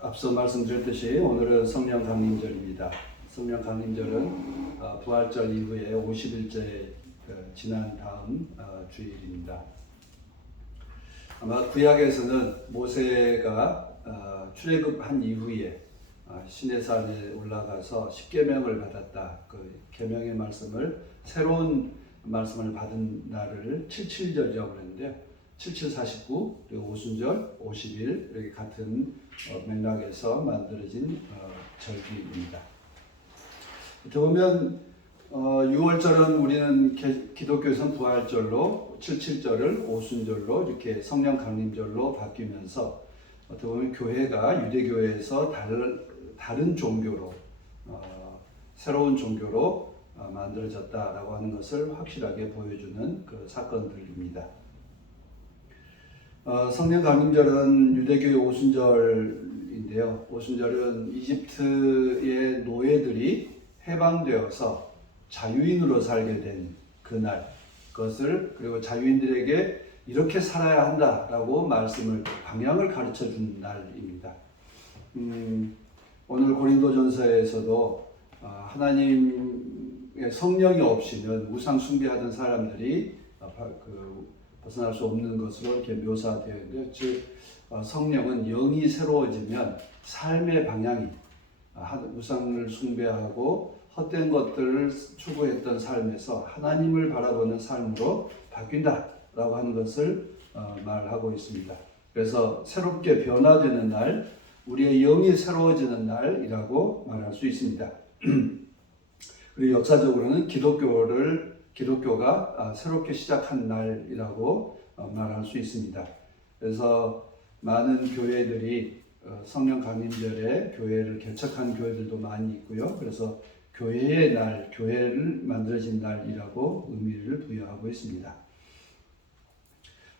앞서 말씀드렸듯이 오늘은 성령 강림절입니다. 성령 강림절은 부활절 이후에 50일째 지난 다음 주일입니다. 아마 구약에서는 모세가 출애굽한 이후에 시내산에 올라가서 십계명을 받았다. 그 계명의 말씀을 새로운 말씀을 받은 날을 77절이라고 그랬는데요. 77, 49 그리고 오순절, 50일 이렇게 같은 맥락에서 만들어진 절기입니다. 어떻게 보면 6월절은 우리는 기독교에서는 부활절로 77절을 오순절로 이렇게 성령 강림절로 바뀌면서 어떻게 보면 교회가 유대교회에서 다른 종교로 새로운 종교로 만들어졌다라고 하는 것을 확실하게 보여주는 그 사건들입니다. 성령 강림절은 유대교의 오순절인데요. 오순절은 이집트의 노예들이 해방되어서 자유인으로 살게 된 그날, 그것을 그리고 자유인들에게 이렇게 살아야 한다라고 방향을 가르쳐 준 날입니다. 오늘 고린도전서에서도 하나님의 성령이 없이는 우상 숭배하던 사람들이 벗어날 수 없는 것으로 이렇게 묘사되어 있는데, 즉 성령은 영이 새로워지면 삶의 방향이 우상을 숭배하고 헛된 것들을 추구했던 삶에서 하나님을 바라보는 삶으로 바뀐다라고 하는 것을 말하고 있습니다. 그래서 새롭게 변화되는 날, 우리의 영이 새로워지는 날이라고 말할 수 있습니다. 그리고 역사적으로는 기독교가 새롭게 시작한 날이라고 말할 수 있습니다. 그래서 많은 교회들이 성령 강림절에 교회를 개척한 교회들도 많이 있고요. 그래서 교회의 날, 교회를 만들어진 날이라고 의미를 부여하고 있습니다.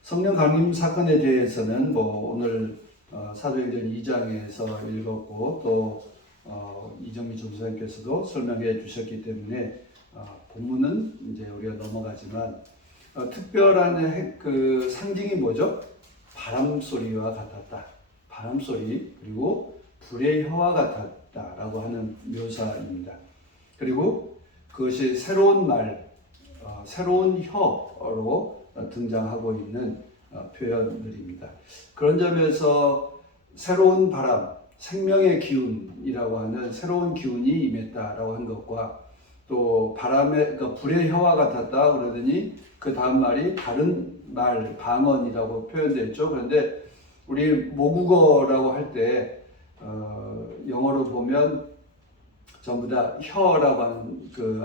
성령 강림 사건에 대해서는 오늘 사도행전 2장에서 읽었고 또 이정미 전도사님께서도 설명해 주셨기 때문에 본문은 이제 우리가 넘어가지만 특별한 그 상징이 뭐죠? 바람 소리와 같았다. 바람 소리 그리고 불의 혀와 같았다라고 하는 묘사입니다. 그리고 그것이 새로운 말, 새로운 혀로 등장하고 있는 표현들입니다. 그런 점에서 새로운 바람, 생명의 기운이라고 하는 새로운 기운이 임했다라고 한 것과 또 불의 혀와 같았다 그러더니 그 다음 말이 다른 말, 방언이라고 표현되어 있죠. 그런데 우리 모국어라고 할 때 영어로 보면 전부 다 혀라고 하는 그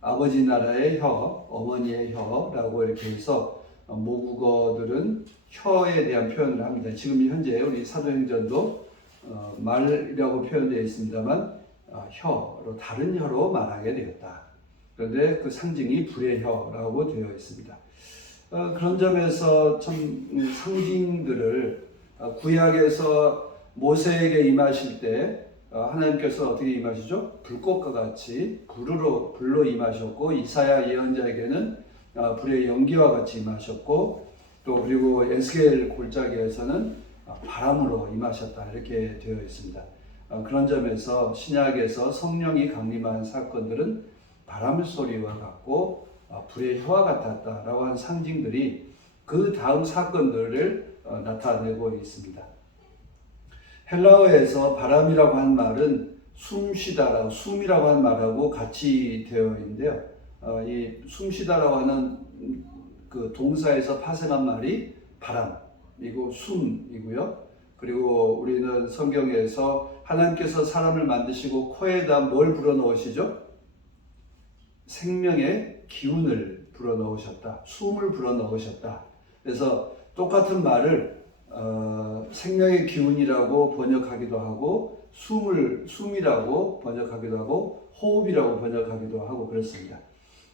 아버지 나라의 혀, 어머니의 혀라고 이렇게 해서 모국어들은 혀에 대한 표현을 합니다. 지금 현재 우리 사도행전도 말이라고 표현되어 있습니다만 혀로 다른 혀로 말하게 되었다. 그런데 그 상징이 불의 혀라고 되어 있습니다. 그런 점에서 참 상징들을 구약에서 모세에게 임하실 때 하나님께서 어떻게 임하시죠? 불꽃과 같이 불로 임하셨고 이사야 예언자에게는 불의 연기와 같이 임하셨고 또 그리고 에스겔 골짜기에서는 바람으로 임하셨다 이렇게 되어 있습니다. 그런 점에서 신약에서 성령이 강림한 사건들은 바람 소리와 같고 불의 혀와 같았다라고 하는 상징들이 그 다음 사건들을 나타내고 있습니다. 헬라어에서 바람이라고 한 말은 숨이라고 한 말하고 같이 되어 있는데요. 이 숨쉬다라고 하는 그 동사에서 파생한 말이 바람이고 숨이고요. 그리고 우리는 성경에서 하나님께서 사람을 만드시고 코에다 뭘 불어넣으시죠? 생명의 기운을 불어넣으셨다. 숨을 불어넣으셨다. 그래서 똑같은 말을 생명의 기운이라고 번역하기도 하고 숨이라고 번역하기도 하고 호흡이라고 번역하기도 하고 그렇습니다.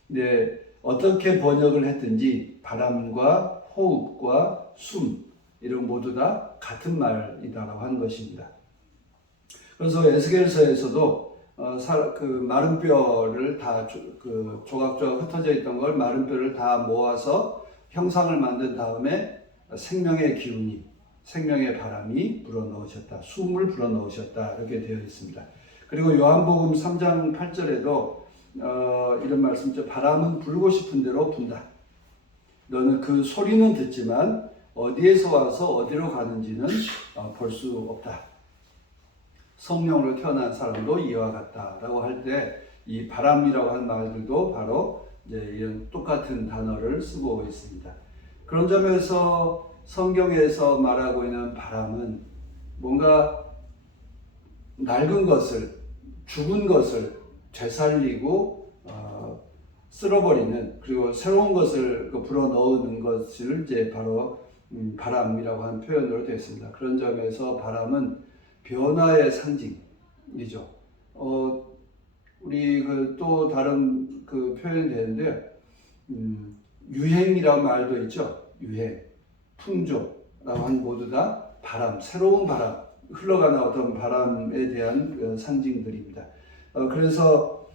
근데 어떻게 번역을 했든지 바람과 호흡과 숨 이런 모두 다 같은 말이다라고 하는 것입니다. 그래서 에스겔서에서도 그 마른 뼈를 다 조각조각 흩어져 있던 걸 마른 뼈를 다 모아서 형상을 만든 다음에 생명의 기운이 생명의 바람이 불어넣으셨다. 숨을 불어넣으셨다. 이렇게 되어 있습니다. 그리고 요한복음 3장 8절에도 이런 말씀이죠. 바람은 불고 싶은 대로 분다. 너는 그 소리는 듣지만 어디에서 와서 어디로 가는지는 볼 수 없다. 성령으로 태어난 사람도 이와 같다라고 할 때 이 바람이라고 하는 말들도 바로 이제 이런 똑같은 단어를 쓰고 있습니다. 그런 점에서 성경에서 말하고 있는 바람은 뭔가 낡은 것을, 죽은 것을 되살리고 쓸어버리는, 그리고 새로운 것을 불어넣는 것을 이제 바로 바람이라고 하는 표현으로 되어 있습니다. 그런 점에서 바람은 변화의 상징이죠. 우리 또 다른 표현이 되는데, 유행이라는 말도 있죠. 유행, 풍조라고 하는 모두 다 바람, 새로운 바람, 흘러가는 어떤 바람에 대한 상징들입니다. 그래서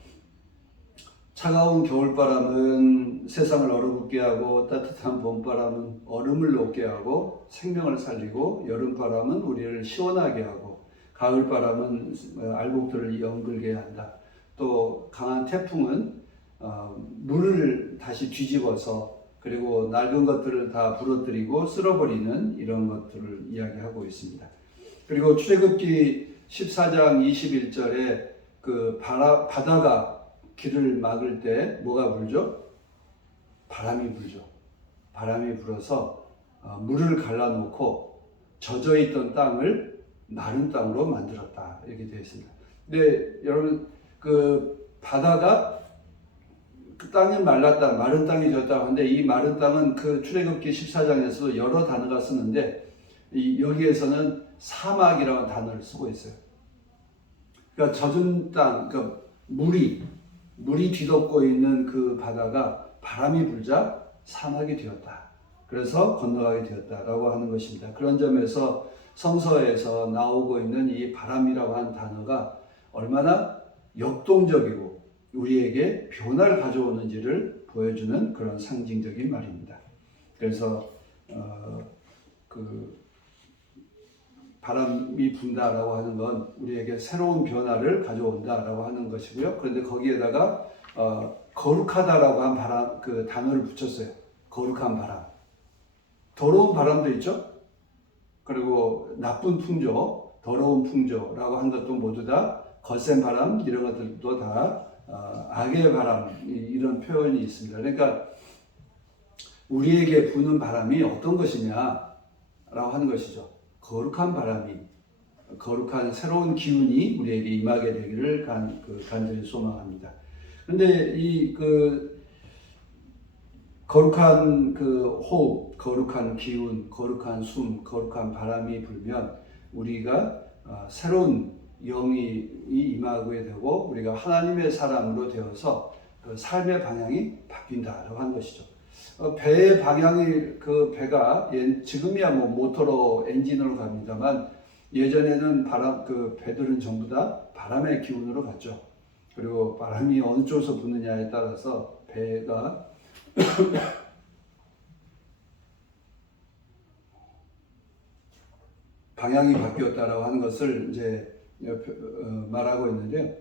차가운 겨울바람은 세상을 얼어붙게 하고, 따뜻한 봄바람은 얼음을 녹게 하고 생명을 살리고, 여름바람은 우리를 시원하게 하고, 가을바람은 알곡들을 연글게 한다. 또 강한 태풍은 물을 다시 뒤집어서, 그리고 낡은 것들을 다 부러뜨리고 쓸어버리는 이런 것들을 이야기하고 있습니다. 그리고 출애굽기 14장 21절에 바다가 길을 막을 때 뭐가 불죠? 바람이 불죠. 바람이 불어서 물을 갈라놓고 젖어 있던 땅을 마른 땅으로 만들었다. 이렇게 되어 있습니다. 근데 여러분, 바다가 땅이 말랐다, 마른 땅이 되었다고 하는데, 이 마른 땅은 출애굽기 14장에서도 여러 단어가 쓰는데, 여기에서는 사막이라는 단어를 쓰고 있어요. 그러니까 젖은 땅, 그러니까 물이 뒤덮고 있는 그 바다가 바람이 불자 사막이 되었다. 그래서 건너가게 되었다라고 하는 것입니다. 그런 점에서 성서에서 나오고 있는 이 바람이라고 하는 단어가 얼마나 역동적이고 우리에게 변화를 가져오는지를 보여주는 그런 상징적인 말입니다. 그래서 바람이 분다라고 하는 건 우리에게 새로운 변화를 가져온다라고 하는 것이고요. 그런데 거기에다가 거룩하다라고 한 단어를 붙였어요. 거룩한 바람. 더러운 바람도 있죠. 그리고 나쁜 풍조, 더러운 풍조라고 한 것도 모두 다 거센 바람, 이런 것들도 다 악의 바람, 이런 표현이 있습니다. 그러니까 우리에게 부는 바람이 어떤 것이냐라고 하는 것이죠. 거룩한 바람이, 거룩한 새로운 기운이 우리에게 임하게 되기를 간절히 소망합니다. 그런데 이 거룩한 호흡, 거룩한 기운, 거룩한 숨, 거룩한 바람이 불면 우리가 새로운 영이 임하게 되고, 우리가 하나님의 사람으로 되어서 삶의 방향이 바뀐다라고 하는 것이죠. 배의 방향이, 배가 지금이야 모터로 엔진으로 갑니다만, 예전에는 배들은 전부 다 바람의 기운으로 갔죠. 그리고 바람이 어느 쪽에서 부느냐에 따라서 배가 방향이 바뀌었다라고 하는 것을 이제 말하고 있는데요.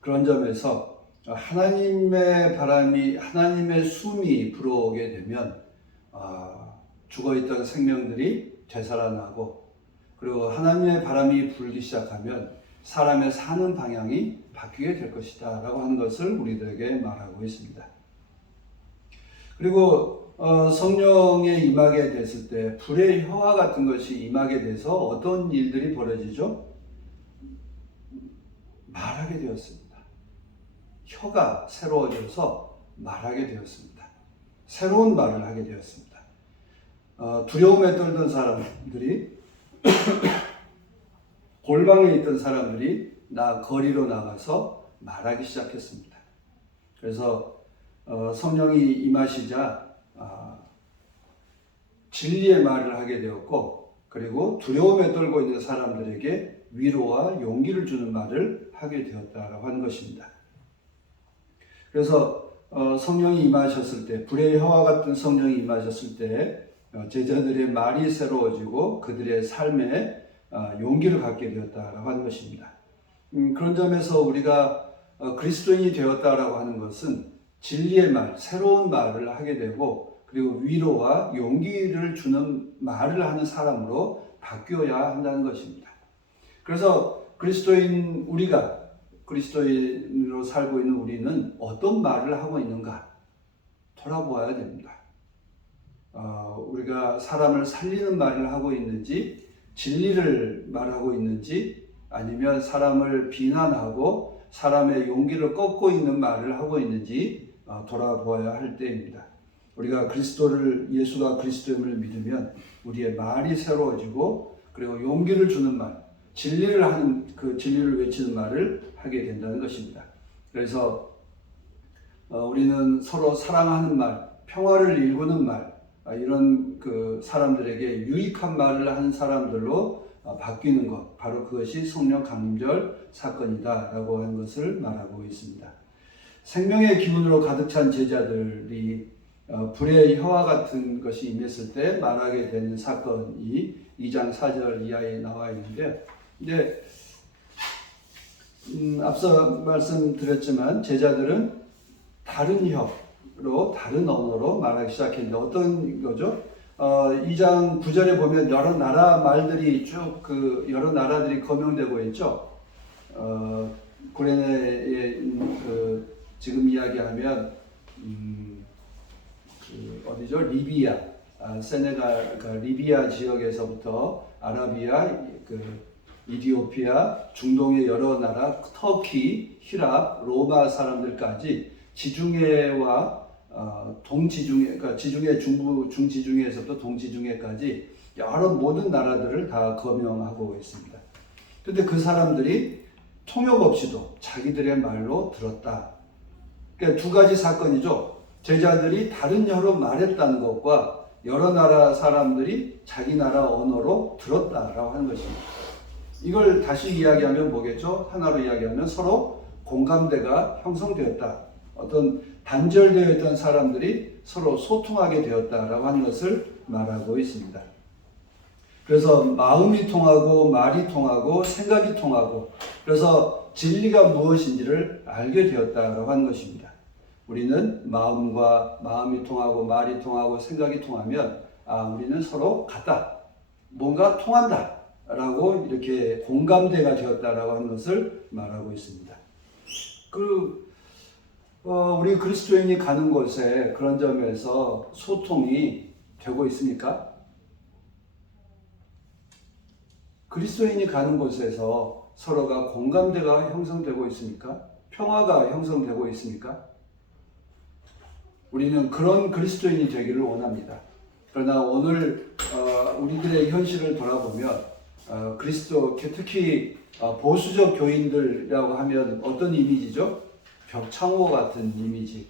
그런 점에서 하나님의 바람이, 하나님의 숨이 불어오게 되면 죽어있던 생명들이 되살아나고, 그리고 하나님의 바람이 불기 시작하면 사람의 사는 방향이 바뀌게 될 것이다 라고 하는 것을 우리들에게 말하고 있습니다. 그리고 성령에 임하게 됐을 때 불의 혀와 같은 것이 임하게 돼서 어떤 일들이 벌어지죠? 말하게 되었습니다. 혀가 새로워져서 말하게 되었습니다. 새로운 말을 하게 되었습니다. 두려움에 떨던 사람들이 골방에 있던 사람들이 거리로 나가서 말하기 시작했습니다. 그래서 성령이 임하시자 진리의 말을 하게 되었고, 그리고 두려움에 떨고 있는 사람들에게 위로와 용기를 주는 말을 하게 되었다라고 하는 것입니다. 그래서 성령이 임하셨을 때, 불의 혀와 같은 성령이 임하셨을 때 제자들의 말이 새로워지고 그들의 삶에 용기를 갖게 되었다라고 하는 것입니다. 그런 점에서 우리가 그리스도인이 되었다라고 하는 것은 진리의 말, 새로운 말을 하게 되고 그리고 위로와 용기를 주는 말을 하는 사람으로 바뀌어야 한다는 것입니다. 그래서 우리가 그리스도인으로 살고 있는 우리는 어떤 말을 하고 있는가 돌아보아야 됩니다. 우리가 사람을 살리는 말을 하고 있는지, 진리를 말하고 있는지, 아니면 사람을 비난하고 사람의 용기를 꺾고 있는 말을 하고 있는지 돌아보아야 할 때입니다. 우리가 예수가 그리스도임을 믿으면 우리의 말이 새로워지고 그리고 용기를 주는 말, 진리를 외치는 말을 하게 된다는 것입니다. 그래서 우리는 서로 사랑하는 말, 평화를 일구는 말, 이런 사람들에게 유익한 말을 하는 사람들로 바뀌는 것, 바로 그것이 성령 강림절 사건이다라고 하는 것을 말하고 있습니다. 생명의 기운으로 가득 찬 제자들이 불의 혀와 같은 것이 임했을 때 말하게 되는 사건이 2장 4절 이하에 나와 있는데, 앞서 말씀드렸지만 제자들은 다른 혀로 다른 언어로 말하기 시작했는데 어떤 거죠? 2장 9절에 보면 여러 나라 말들이 쭉 여러 나라들이 거명되고 있죠. 구레네에 지금 이야기하면 어디죠? 리비아, 세네갈, 리비아 지역에서부터 아라비아, 이디오피아, 중동의 여러 나라, 터키, 히랍, 로마 사람들까지 지중해와 동지중해, 그러니까 지중해 중지중해에서부터 동지중해까지 여러 모든 나라들을 다 거명하고 있습니다. 그런데 그 사람들이 통역 없이도 자기들의 말로 들었다. 그러니까 두 가지 사건이죠. 제자들이 다른 혀로 말했다는 것과 여러 나라 사람들이 자기 나라 언어로 들었다라고 하는 것입니다. 이걸 다시 이야기하면 뭐겠죠? 하나로 이야기하면 서로 공감대가 형성되었다. 어떤 단절되어 있던 사람들이 서로 소통하게 되었다라고 하는 것을 말하고 있습니다. 그래서 마음이 통하고 말이 통하고 생각이 통하고 그래서 진리가 무엇인지를 알게 되었다라고 하는 것입니다. 우리는 마음이 통하고 말이 통하고 생각이 통하면 우리는 서로 같다. 뭔가 통한다. 라고 이렇게 공감대가 되었다라고 하는 것을 말하고 있습니다. 우리 그리스도인이 가는 곳에 그런 점에서 소통이 되고 있습니까? 그리스도인이 가는 곳에서 서로가 공감대가 형성되고 있습니까? 평화가 형성되고 있습니까? 우리는 그런 그리스도인이 되기를 원합니다. 그러나 오늘 우리들의 현실을 돌아보면 특히 보수적 교인들이라고 하면 어떤 이미지죠? 벽창호 같은 이미지.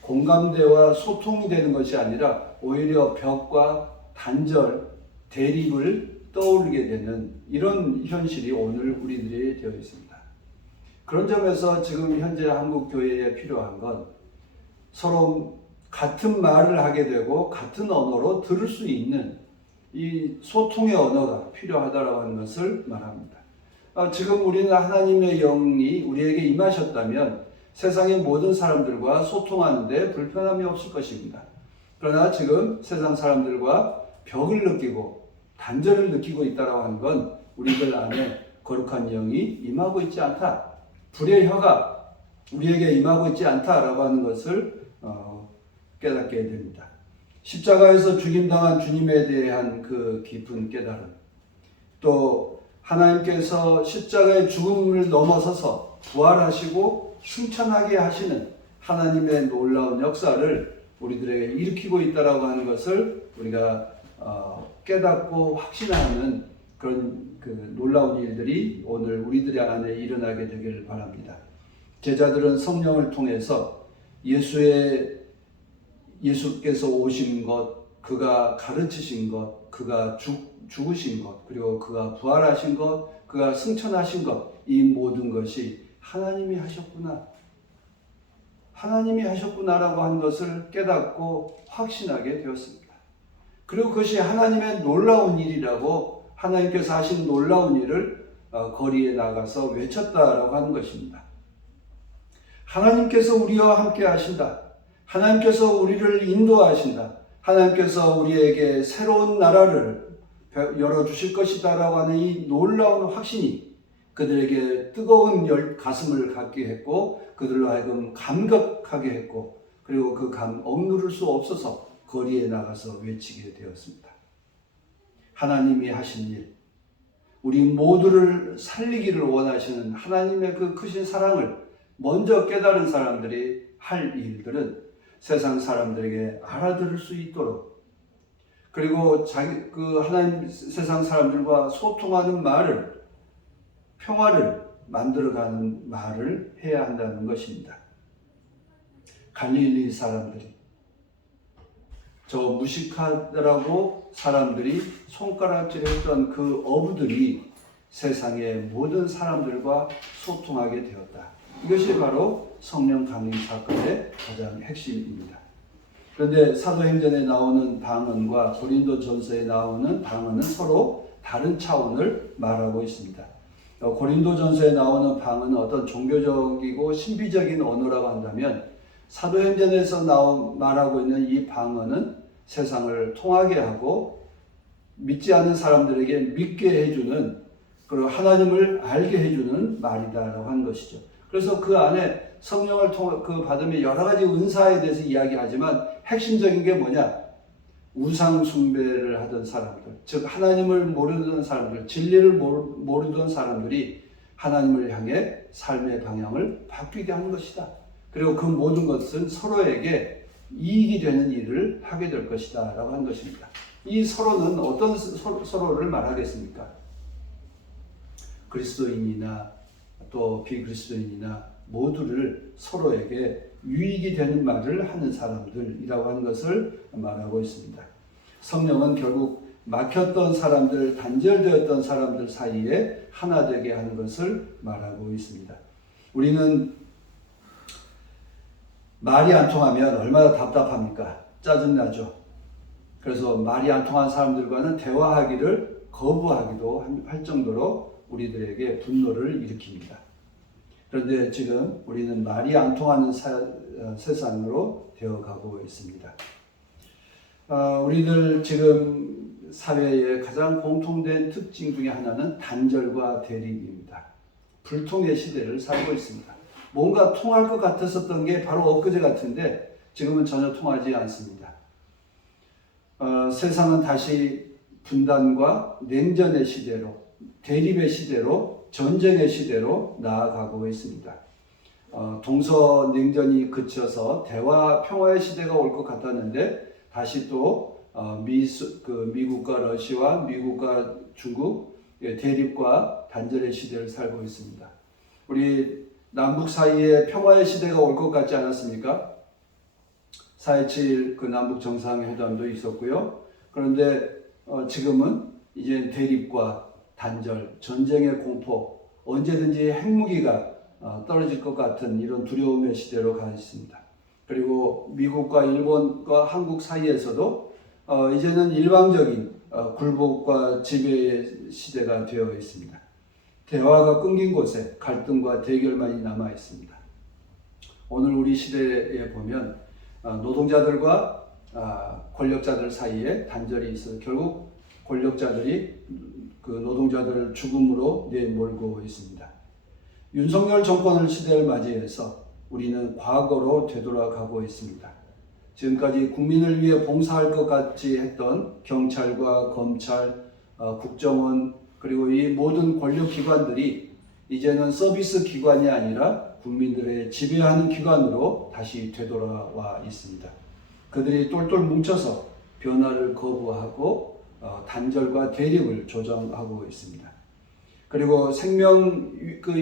공감대와 소통이 되는 것이 아니라 오히려 벽과 단절, 대립을 떠올리게 되는 이런 현실이 오늘 우리들이 되어 있습니다. 그런 점에서 지금 현재 한국 교회에 필요한 건 서로 같은 말을 하게 되고 같은 언어로 들을 수 있는 이 소통의 언어가 필요하다라고 하는 것을 말합니다. 지금 우리는 하나님의 영이 우리에게 임하셨다면 세상의 모든 사람들과 소통하는데 불편함이 없을 것입니다. 그러나 지금 세상 사람들과 벽을 느끼고 단절을 느끼고 있다라고 하는 건 우리들 안에 거룩한 영이 임하고 있지 않다. 불의 혀가 우리에게 임하고 있지 않다라고 하는 것을 깨닫게 됩니다. 십자가에서 죽임당한 주님에 대한 그 깊은 깨달음, 또 하나님께서 십자가의 죽음을 넘어서서 부활하시고 승천하게 하시는 하나님의 놀라운 역사를 우리들에게 일으키고 있다라고 하는 것을 우리가 깨닫고 확신하는 그런 놀라운 일들이 오늘 우리들의 안에 일어나게 되기를 바랍니다. 제자들은 성령을 통해서 예수께서 오신 것, 그가 가르치신 것, 그가 죽으신 것, 그리고 그가 부활하신 것, 그가 승천하신 것, 이 모든 것이 하나님이 하셨구나. 하나님이 하셨구나라고 하는 것을 깨닫고 확신하게 되었습니다. 그리고 그것이 하나님의 놀라운 일이라고 하나님께서 하신 놀라운 일을 거리에 나가서 외쳤다라고 하는 것입니다. 하나님께서 우리와 함께 하신다. 하나님께서 우리를 인도하신다. 하나님께서 우리에게 새로운 나라를 열어주실 것이다 라고 하는 이 놀라운 확신이 그들에게 뜨거운 가슴을 갖게 했고 그들로 하여금 감격하게 했고 그리고 그 억누를 수 없어서 거리에 나가서 외치게 되었습니다. 하나님이 하신 일, 우리 모두를 살리기를 원하시는 하나님의 그 크신 사랑을 먼저 깨달은 사람들이 할 일들은 세상 사람들에게 알아들을 수 있도록 그리고 하나님 세상 사람들과 소통하는 말을 평화를 만들어가는 말을 해야 한다는 것입니다. 갈릴리 사람들이 저 무식하다라고 사람들이 손가락질했던 그 어부들이 세상의 모든 사람들과 소통하게 되었다. 이것이 바로 성령 강림 사건의 가장 핵심입니다. 그런데 사도행전에 나오는 방언과 고린도전서에 나오는 방언은 서로 다른 차원을 말하고 있습니다. 고린도전서에 나오는 방언은 어떤 종교적이고 신비적인 언어라고 한다면 사도행전에서 말하고 있는 이 방언은 세상을 통하게 하고 믿지 않는 사람들에게 믿게 해주는 그리고 하나님을 알게 해주는 말이다라고 하는 것이죠. 그래서 그 안에 성령을 받으면 여러 가지 은사에 대해서 이야기하지만 핵심적인 게 뭐냐? 우상 숭배를 하던 사람들, 즉 하나님을 모르던 사람들, 진리를 모르던 사람들이 하나님을 향해 삶의 방향을 바뀌게 하는 것이다. 그리고 그 모든 것은 서로에게 이익이 되는 일을 하게 될 것이다 라고 하는 것입니다. 이 서로는 어떤 서로를 말하겠습니까? 그리스도인이나 또 비그리스도인이나 모두를 서로에게 유익이 되는 말을 하는 사람들이라고 하는 것을 말하고 있습니다. 성령은 결국 막혔던 사람들, 단절되었던 사람들 사이에 하나 되게 하는 것을 말하고 있습니다. 우리는 말이 안 통하면 얼마나 답답합니까? 짜증나죠. 그래서 말이 안 통한 사람들과는 대화하기를 거부하기도 할 정도로 우리들에게 분노를 일으킵니다. 그런데 지금 우리는 말이 안 통하는 세상으로 되어가고 있습니다. 우리들 지금 사회의 가장 공통된 특징 중에 하나는 단절과 대립입니다. 불통의 시대를 살고 있습니다. 뭔가 통할 것 같았었던 게 바로 엊그제 같은데 지금은 전혀 통하지 않습니다. 세상은 다시 분단과 냉전의 시대로, 대립의 시대로, 전쟁의 시대로 나아가고 있습니다. 동서냉전이 그쳐서 대화 평화의 시대가 올 것 같았는데 다시 또 미국과 러시아, 미국과 중국 대립과 단절의 시대를 살고 있습니다. 우리 남북 사이에 평화의 시대가 올 것 같지 않았습니까? 4.27 그 남북 정상회담도 있었고요. 그런데 지금은 이제 대립과 단절, 전쟁의 공포, 언제든지 핵무기가 떨어질 것 같은 이런 두려움의 시대로 가 있습니다. 그리고 미국과 일본과 한국 사이에서도 이제는 일방적인 굴복과 지배의 시대가 되어 있습니다. 대화가 끊긴 곳에 갈등과 대결만이 남아 있습니다. 오늘 우리 시대에 보면 노동자들과 권력자들 사이에 단절이 있어 결국 권력자들이 그 노동자들을 죽음으로 내몰고 있습니다. 윤석열 정권을 시대를 맞이해서 우리는 과거로 되돌아가고 있습니다. 지금까지 국민을 위해 봉사할 것 같이 했던 경찰과 검찰, 국정원 그리고 이 모든 권력기관들이 이제는 서비스 기관이 아니라 국민들의 지배하는 기관으로 다시 되돌아와 있습니다. 그들이 똘똘 뭉쳐서 변화를 거부하고 단절과 대립을 조장하고 있습니다. 그리고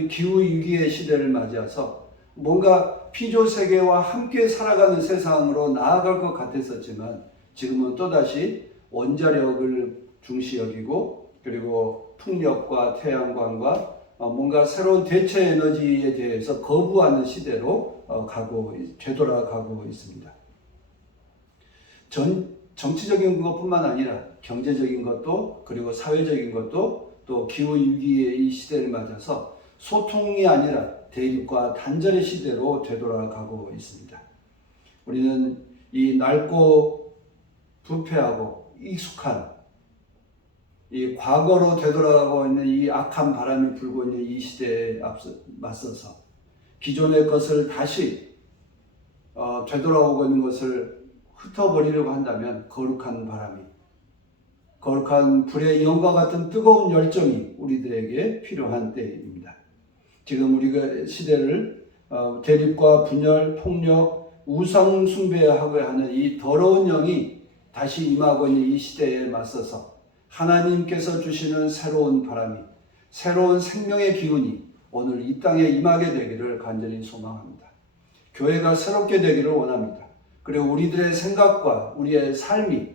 기후 위기의 시대를 맞이해서 뭔가 피조 세계와 함께 살아가는 세상으로 나아갈 것 같았었지만 지금은 또다시 원자력을 중시 여기고 그리고 풍력과 태양광과 뭔가 새로운 대체 에너지에 대해서 거부하는 시대로 되돌아가고 있습니다. 정치적인 것뿐만 아니라 경제적인 것도 그리고 사회적인 것도 또 기후위기의 이 시대를 맞아서 소통이 아니라 대립과 단절의 시대로 되돌아가고 있습니다. 우리는 이 낡고 부패하고 익숙한 이 과거로 되돌아가고 있는 이 악한 바람이 불고 있는 이 시대에 맞서서 기존의 것을 다시 되돌아오고 있는 것을 흩어버리려고 한다면 거룩한 바람이, 거룩한 불의 영과 같은 뜨거운 열정이 우리들에게 필요한 때입니다. 지금 우리가 시대를 대립과 분열, 폭력, 우상 숭배하고 하는 이 더러운 영이 다시 임하고 있는 이 시대에 맞서서 하나님께서 주시는 새로운 바람이, 새로운 생명의 기운이 오늘 이 땅에 임하게 되기를 간절히 소망합니다. 교회가 새롭게 되기를 원합니다. 그리고 우리들의 생각과 우리의 삶이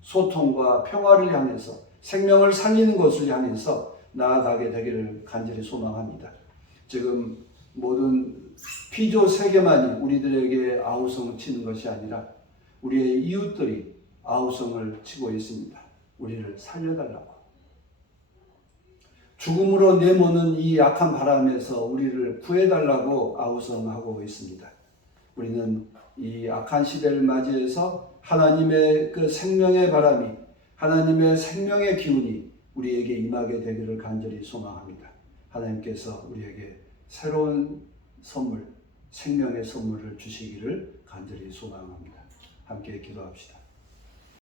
소통과 평화를 향해서 생명을 살리는 것을 향해서 나아가게 되기를 간절히 소망합니다. 지금 모든 피조 세계만이 우리들에게 아우성을 치는 것이 아니라 우리의 이웃들이 아우성을 치고 있습니다. 우리를 살려달라고. 죽음으로 내모는 이 약한 바람에서 우리를 구해달라고 아우성하고 있습니다. 우리는 이 악한 시대를 맞이해서 하나님의 그 생명의 바람이, 하나님의 생명의 기운이 우리에게 임하게 되기를 간절히 소망합니다. 하나님께서 우리에게 새로운 선물, 생명의 선물을 주시기를 간절히 소망합니다. 함께 기도합시다.